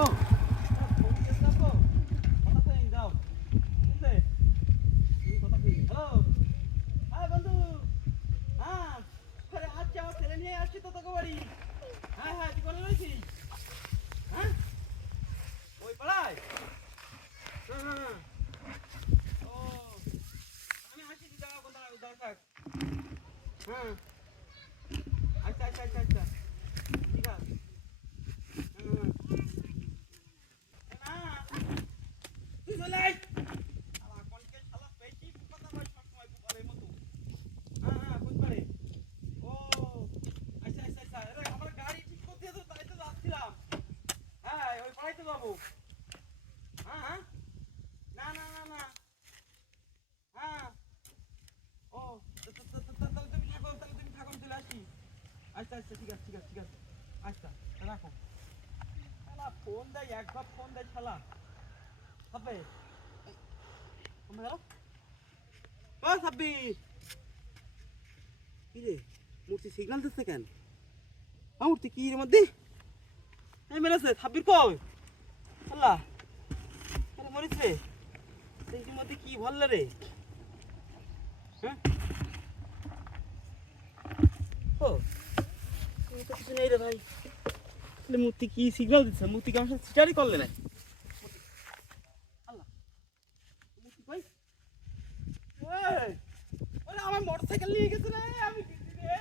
রাখো কথা কই যাও বুঝলে তুমি কথা কই হ্যালো হ্যাঁ বন্ধু হ্যাঁ আরে আজকে আমার ছেলে নিয়ে আসছি তো তোকে বাড়ি হ্যাঁ হ্যাঁ তুই কোনে রয়েছিস হ্যাঁ ওই পাড়ায় হ্যাঁ হ্যাঁ ও আমি আসি দাঁড়া দাঁড়া দাঁড়া থাক হ্যাঁ আচ্ছা আচ্ছা আচ্ছা আচ্ছা ঠিক আছে হ্যাঁ তুই চলে আয় শালা কোনকে শালা পেয়েছি কথা বল সব সময় বলে মতো হ্যাঁ হ্যাঁ বুঝ পারে ও আচ্ছা আচ্ছা আচ্ছা আরে আমার গাড়ি ঠিক করতে তো তাই তো যাচ্ছিলাম হ্যাঁ ওই পাড়াই তো যাবো হ্যাঁ হ্যাঁ না না না না হ্যাঁ ও তাহলে তুমি থাকো চলে আসি আচ্ছা আচ্ছা ঠিক আছে ঠিক আছে ঠিক আছে আচ্ছা রাখো শালা ফোন দেয় একবার ফোন দেয় শালা হবে কমে গেল ও সাব্বির কি রে মূর্তি সিগন্যাল দিচ্ছে কেন মূর্তি কি এর মধ্যে এই মেরেছে সাব্বির কই আল্লাহ আরে মরেছে এই মধ্যে কি বললে রে হ্যাঁ ও তুমি তো কিছু নেই রে ভাই তাহলে মূর্তি কি সিগন্যাল দিচ্ছে মূর্তি কি আমার সাথে চিটারি করলে না আল্লাহ মূর্তি কই ওই ওরে আমার মোটরসাইকেল নিয়ে গেছে রে আমি গেছি রে